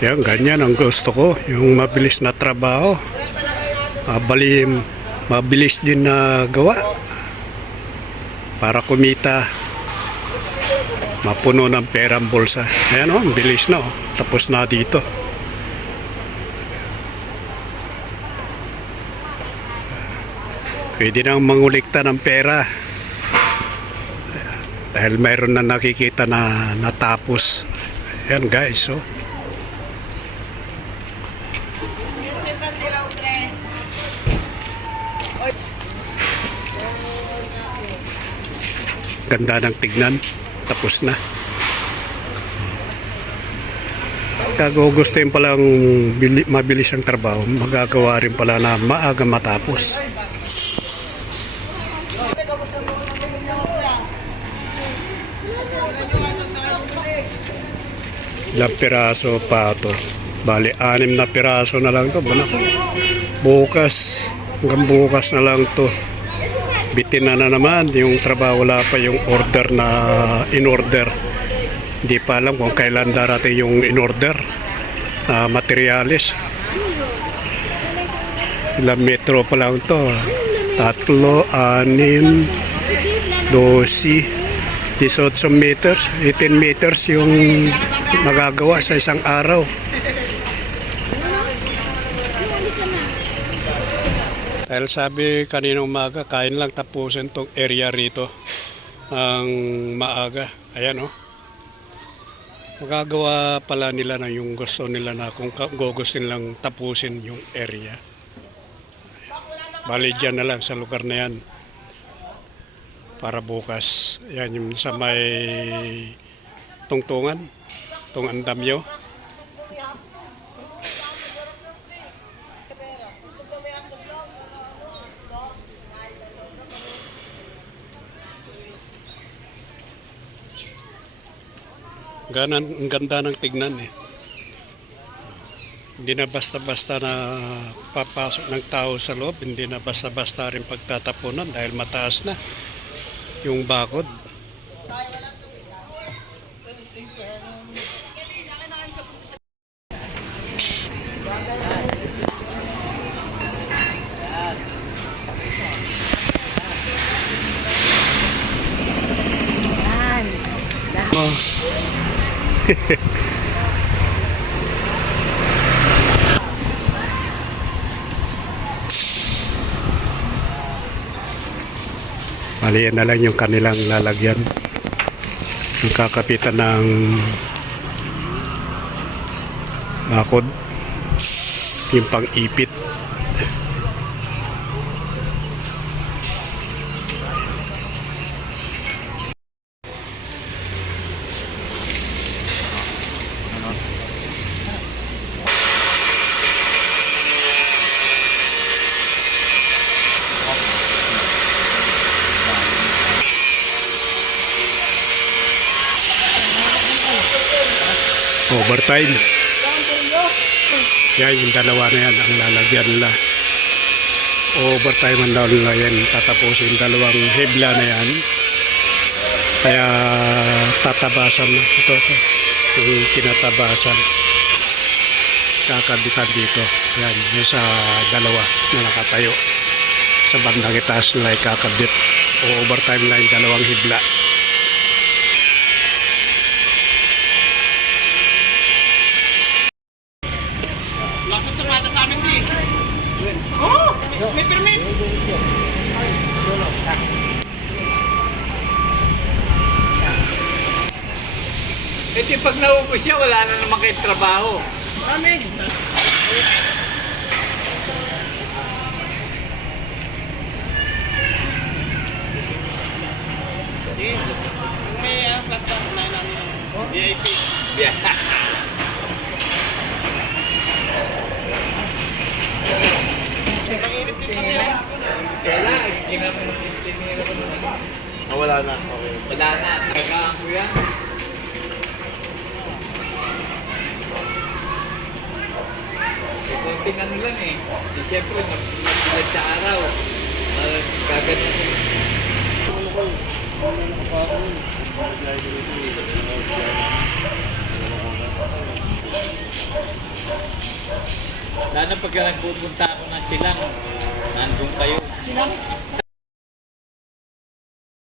Yan, ganyan ang gusto ko. Yung mabilis na trabaho. Mabilis din na gawa. Para kumita. Mapuno ng pera ang bulsa. Ayan o, bilis na o. Tapos na dito. Pwede nang mangulikta ng pera. Dahil mayroon na nakikita na natapos. Ayan guys, so. Ganda ng tignan. Tapos na. Gugustuhin palang mabilis ang trabaho. Magagawa rin pala na maaga matapos. Ilang piraso pa ito. Bali, 6 na piraso na lang ito. Bukas. Hanggang bukas na lang ito. Bitin na naman yung trabaho. Wala pa yung order na in-order. Hindi pa alam kung kailan darating yung in-order na materialis. Ilang metro pa lang ito. 3, 6, 12, 18 meters. 18 meters yung magagawa sa isang araw. Dahil sabi kaninang umaga, kain lang tapusin tong area rito ang maaga. Ayan o. Magagawa pala nila na yung gusto nila na kung gugustuhin lang tapusin yung area. Bali dyan na lang sa lugar na yan. Para bukas. Yan yung sa may tungtungan. Itong andamyo. Ang ganda ng tignan eh. Hindi na basta-basta na papasok ng tao sa loob. Hindi na basta-basta rin pagtatapunan dahil mataas na yung bakod. Maliyan na lang yung kanilang lalagyan. Yung kakapitan ng bakod. Yung pang-ipit. Overtime. Yan, yung dalawa na yan ang lalagyan nila. Overtime ang daw nila yan. Tatapusin dalawang hebla na yan. Kaya tatabasan na. Ito. Yung kinatabasan. Kakabitan dito. Yan, yung sa dalawa na nakatayo. Sa bandang itaas nila kakabit. Overtime na yung dalawang hebla. Lasot tumata sa amin di. Oh, may permit. Ito pag naubos siya, wala na naman kayo trabaho. Amen. May platform na namin. VIP. Yeah. Wala na. Okay. Wala na. Nagagaan ko yan. Konting ano lang eh. Di syempre, magbilag sa araw. Kaganin ko. Lalo pagka nagpupunta ako ng silang, nandun kayo. Silang?